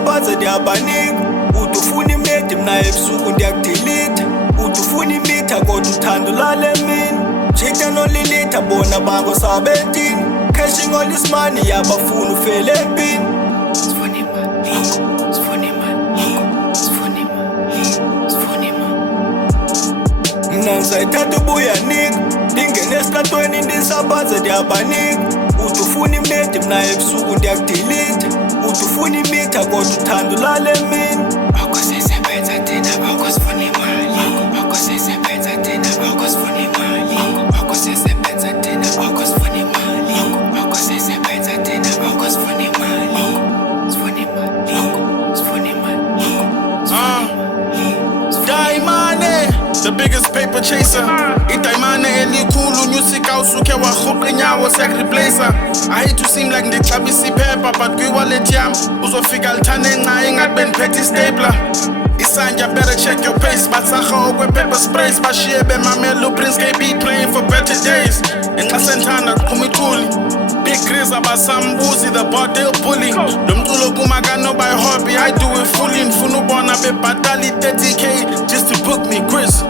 ndisabhaza ndiyabanika. Uthi ufuna imedi mna ebusuku ndiyakudelita. Uthi ufuna imitha kodwa uthanda ulale emini. Jita nolilitha bona bango sabetini. Cashing all this money yabafuna ufele empini. Sifuna imali, sifuna imali, sifuna imali, sifuna imali. Mna ngizayithatha ubuyanika. Ndingene esitratweni ndisabhaza ndiyabanika. Uthi ufuna imedi mna ebusuku ndiyakudelita. Uthi ufuna imitha kodwa uthanda ulale emini. Oko sisebenza thina, oko sifuna imali. Oko sisebenza thina, oko sifuna imali. Oko sisebenza thina, oko sifuna imali. Oko sisebenza thina, oko sifuna imali. Sifuna imali, sifuna imali. Daimane, the biggest paper chaser. Idaimane elikhulu nyusika usuke warhuqa inyawo sekurepplacer. I hate to seem like ndixabisa iphepha but kwi-wallet yam uzofika lithane nca ingathi bendiphethe istapler. Isanja better check your pace. Basarha okwe-pepper sprays bashiye bemamela uPrince KB praying for better days. Enxa senthanda qhuma iquli Big Grizz abasambuzi, the bottle bully. Lo mculo kumakano by hobby, I do it fully. Ngifuna ubona bebhatala i-30K just to book me, Grizz.